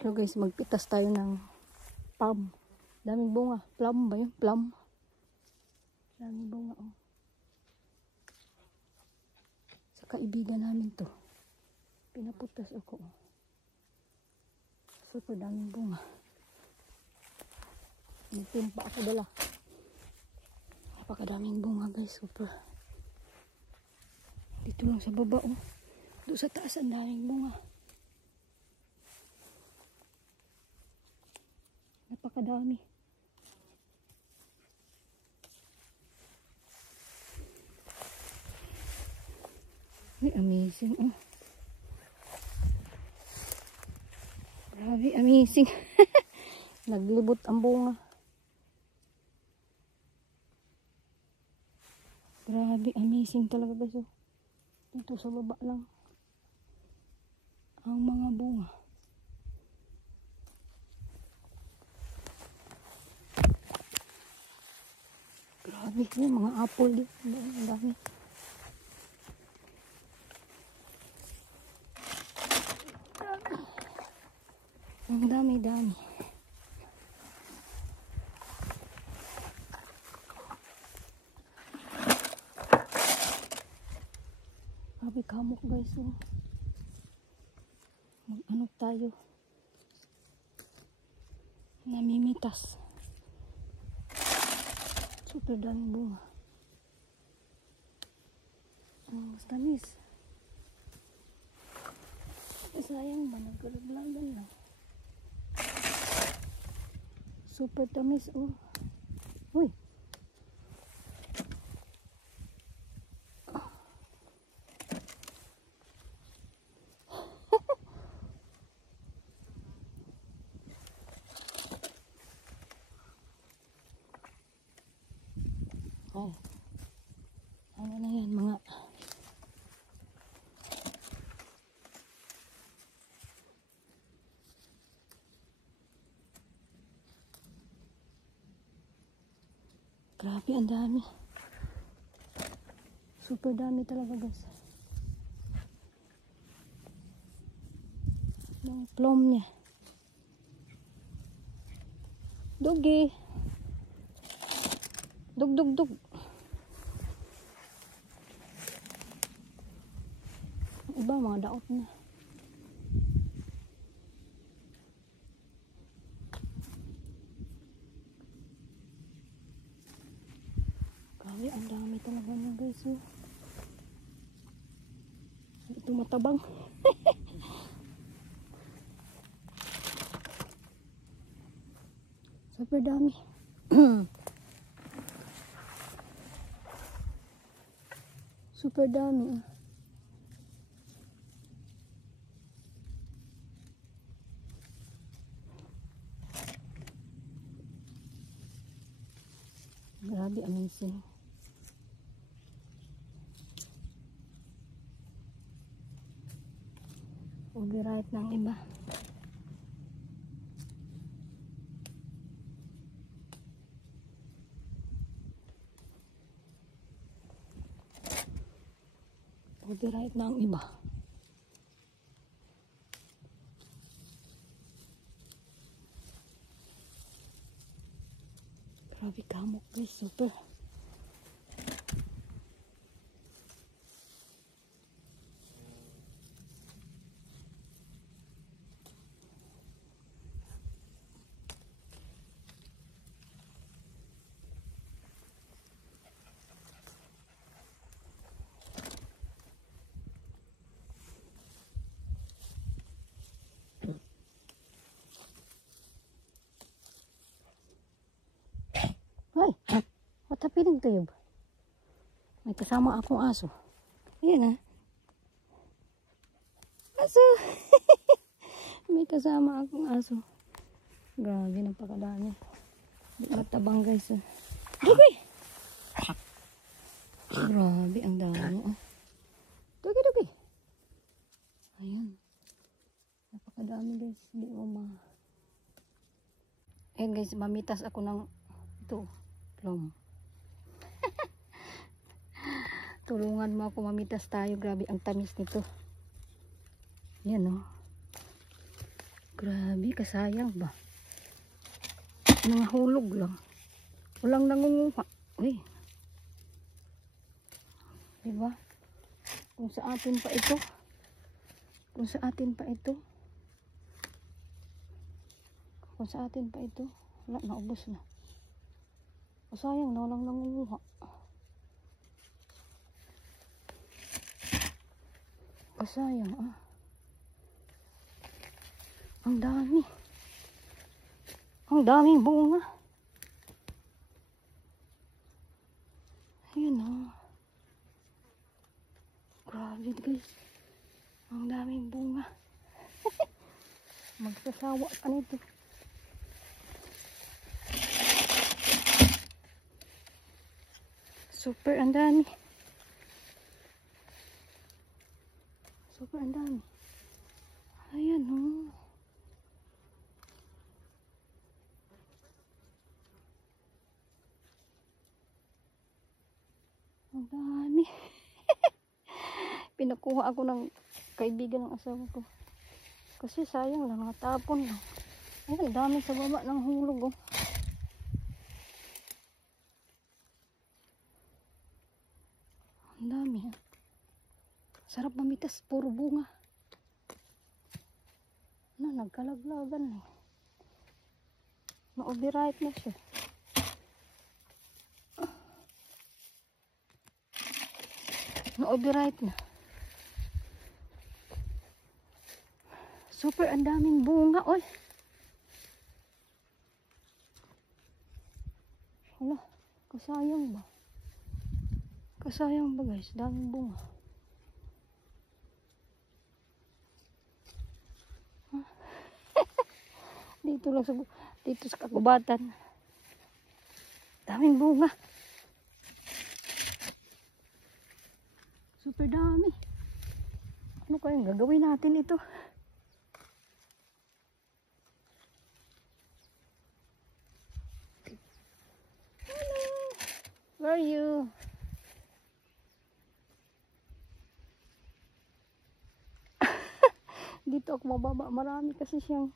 So guys, magpitas tayo ng plum. Daming bunga. Plum ba yun? Plum. Daming bunga, oh. Sa kaibigan namin to. Pinaputas ako, oh. Super daming bunga. May timpa ako dala. Napakadaming bunga guys. Super. Dito lang sa baba, oh. Doon sa taas ang daming bunga. Napakadami. Ay, amazing, oh. Grabe, amazing. Naglibot ang bunga. Grabe, amazing talaga guys, oh. Dito sa baba lang ang mga bunga. Grabe, yung mga apple dito. Ang dami. Ang dami-dami. Grabe kamok guys, oh. Mag-ano tayo. Namimitas. Super daming bunga. Ang tamis. Sayang ba, nagkaraglagan lang. Super tamis, oh. Uy. Oh. Ano na yan, mga grabe, ang dami. Super dami talaga guys. Yung plum niya. Dugi. Dug, dug, dug. Iba, mga daot na. Grabe, ang dami talaga niya guys, oh. Ito matabang. Super dami. Super dami. Grabe, amazing. Overripe ng iba. Overripe ng iba. Grabe kamok guys, super. Ay, what happening to you? May kasama akong aso. Ayan, ah. Aso! May kasama akong aso. Grabe, napakadami. Matabang guys, ah. Dugi! Grabe, ang dami, ah. Dugi, dugi! Ayan. Napakadami guys. Hindi ko Ayan guys, mamitas ako ng ito, plum. Tulungan mo ako, mamitas tayo. Grabe ang tamis nito. Yan, oh. Grabe, kasayang ba? Nangahulog lang. Walang nangunguha. Uy. Diba? Kung sa atin pa ito. Kung sa atin pa ito. Kung sa atin pa ito. Wala, naubos na. Kasayang na walang nangunguha. Kasayang ah. Ang dami. Ang daming bunga. Ayan oh. Grabe guys. Ang daming bunga. Magsasawa ka nito. Super ang dami. Super ang dami. Ayan oh. Ang dami. Pinakuha ako ng kaibigan ng asawa ko. Kasi sayang lang, nakatapon lang. Ayan, dami sa baba ng hulog oh. Ang dami ha. Sarap mamitas, puro bunga. Nagkalaglagan eh. Ma-overripe na siya. Ma-overripe na. Super ang daming bunga oy. Hala, kasayang ba? Kasayang ba guys? Daming bunga. Dito lang sa kagubatan. Daming bunga. Super dami. Ano kayang gagawin natin ito? Hello. Where are you? Dito ako mababa. Marami kasi siyang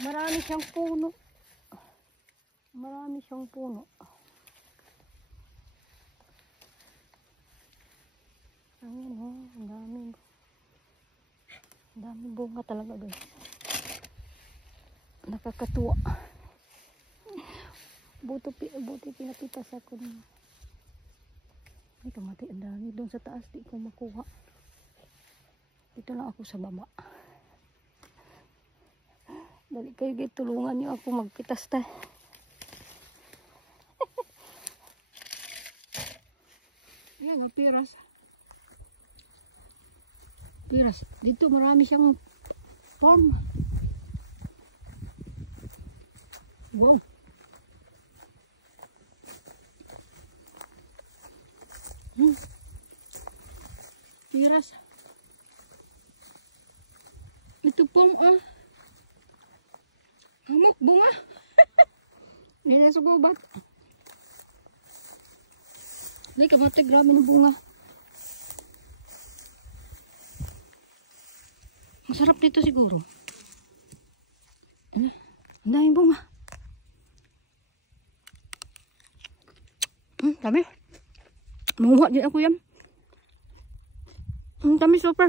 marami siyang puno. Marami siyang puno. Ayan oh, ang dami bunga talaga guys. Nakakatuwa. Buti pinapitas ako na. Ay kamati, ang dami doon sa taas, di ko makuha. Dito lang ako sa baba. Dali kayo guys, tulungan niyo ako magpitas tayo. Ayan, piras. Piras. Dito marami siyang farm. Wow. Piras. Ito pong hamok bunga. Nila sa gubat. Hindi ka mati, grabe na bunga. Ang sarap dito siguro. Ang daming bunga. Dami. Manguha din ako yan. Ang tamis super.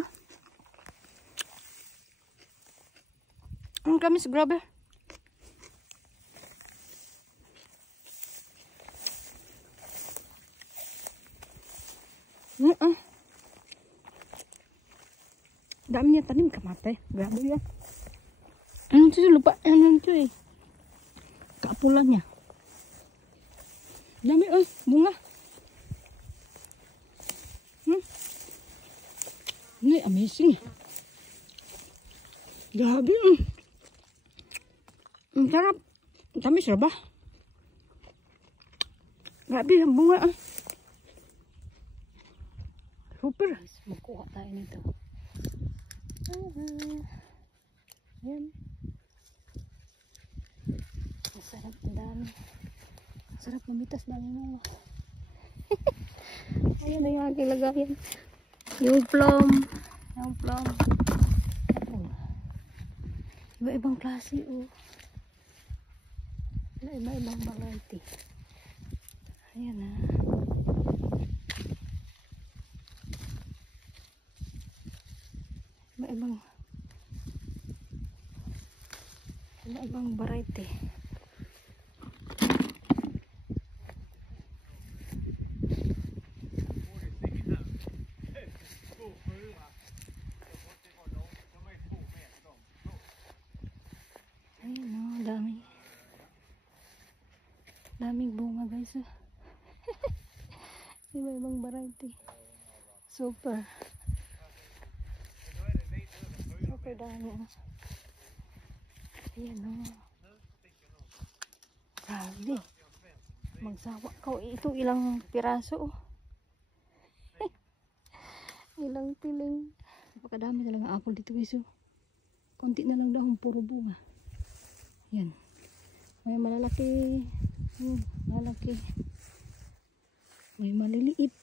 Ang tamis, grabe. Dami niya tanim kamate. Grabe yan. Ano ito lupa? Ano ito eh? Kaapulan niya. Dami bunga. Ini amazing. Grabe. Ang sarap. Ang tamis ba? Grabe ang bunga. Super. Magkuha tayo nito. Yan. Masarap, ang dami. Masarap mamitas, dami mga. Ayan na yung aking lagayan. Yung plum. Yung plum. Oh. Iba-ibang klase oh. Iba-ibang variety. Ayan na. Iba-ibang variety. Daming bunga guys. Iba-ibang variety. Super dami. Ayan o. Grabe. Magsawa ka. Ito ilang piraso. Ilang piling. Napakadami talaga apple dito guys. Konti na lang daw puro bunga. Ayan. May malalaki. Malaki. May maliliit.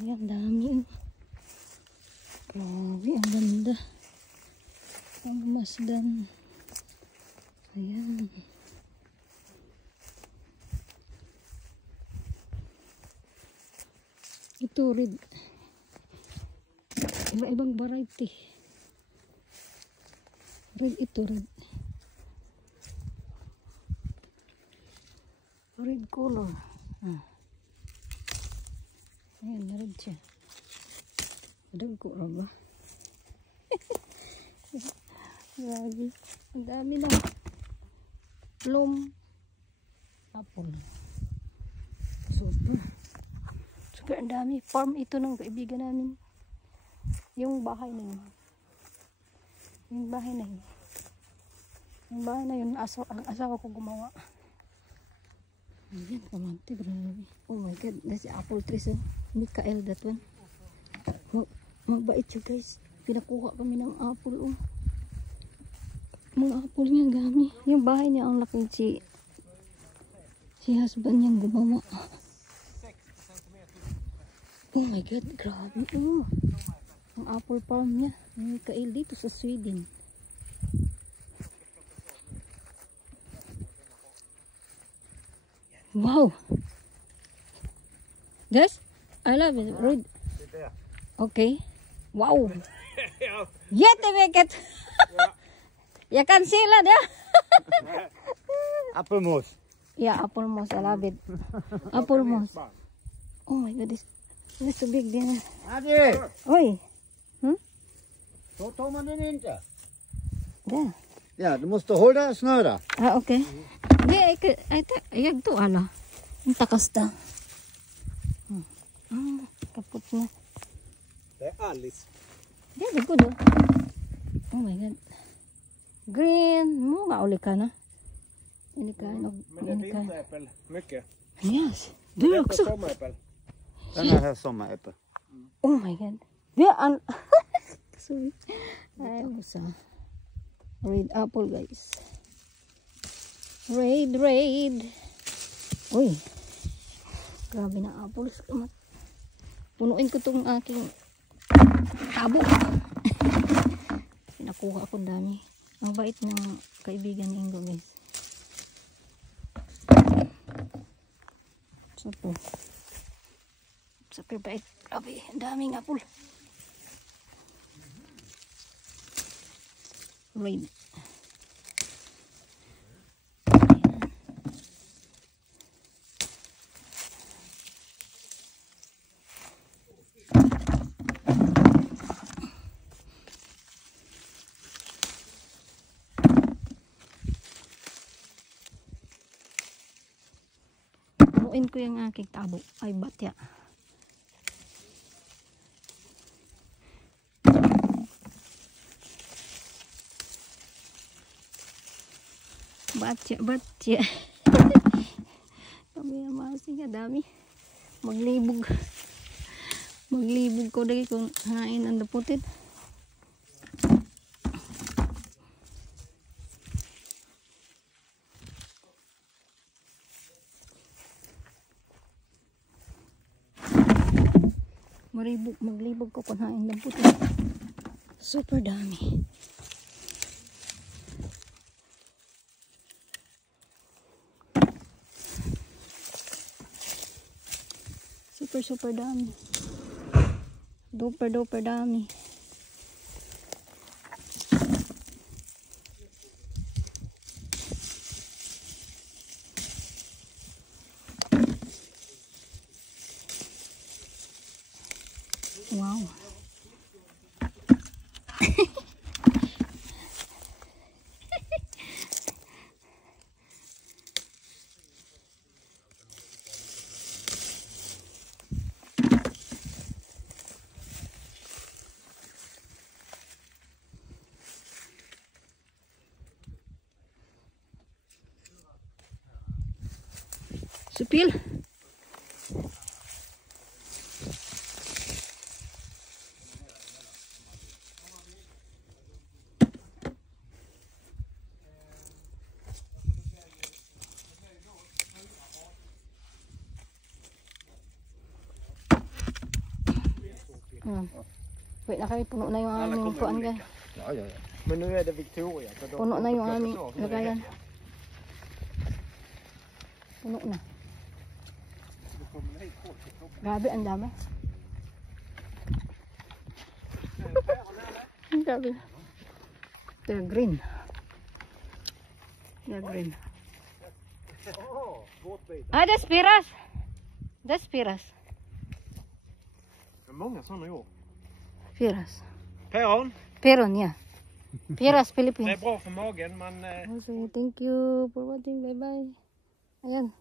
Ayan, dami. Grabe, ang ganda. Ang masdan. Ayan. Ito red. Iba-ibang variety. Red ito, red. Red color. Ayan, red siya. Dagko ra ba? Grabe. Ang dami na. Plum. Apple. Super ang dami. Farm ito ng kaibigan namin. Yung bahay na yun. Yung bahay na yun. Yung bahay na yun, ang asawa ko gumawa. Ayan, kamanti, grabe. Oh my god, that's apple tree, so. Mikael, that one. Magbait siya, guys. Pinakuha kami ng apple, oh. Mga apple niya, gami. Yung bahay niya, ang laki si husband niyang gumawa. Oh my god, grabe, oh. Ang apple farm niya. Mikael dito sa Sweden. Wow. Yes, I love it. Read. Okay. Wow. Jättevackert. Jag kan se det. Apelmos. Yeah, apelmos. I love it. Apelmos. Oh my god, this is so big. Adi. Oj. Så tar man den inte. Där. Ja, du måste hålla snöra. Ah, okej. Jag to ala. Ang takas ta. Kaput na. Det är Alice. Det är good. Oh my god. Green. Mo mauli ka na. Ini ka. Men det är vinteräppel mycket. Yes. Du också. Sommaräppel. Den här sommaräppel. Oh my god. Det är sorry. Ay, usa. Red apple guys. Red. Uy. Grabe na apples. Punuin ko tong aking tabo. Pinakuha akong dami. Ang bait ng kaibigan ni Ingo guys. Super bait. Grabe. Ang daming apple. Red. Punuin ko yung aking tabo. Ay, batya. Batya. Kami na masing dami. Maglibog ko dahil kung hain ang daputin. Maglibog ko kung hain lang puti. Super dami. Super dami. Duper dami. Wow. Supil. Wait na kayo, puno na yung aming kuan guys. Ja, ja, ja. Men nu är det Victoria. Så Puno na yung aming lagayan. Puno na. Grabe, ang dami. Ang dami. They're green. They're green. Ah, det är spiras. Det är spiras. Det är många sådana i år. Piras. Päron. Peron, ja. Piras, Det är Philippines. bra för magen, men... So, thank you for watching. Bye-bye. Ayan.